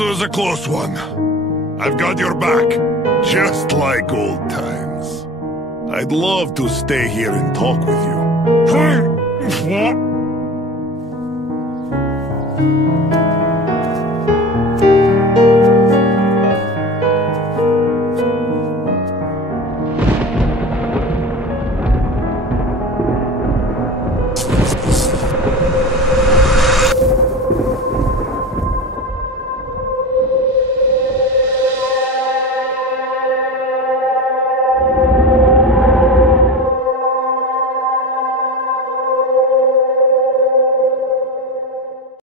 was a close one. I've got your back, just like old times. I'd love to stay here and talk with you.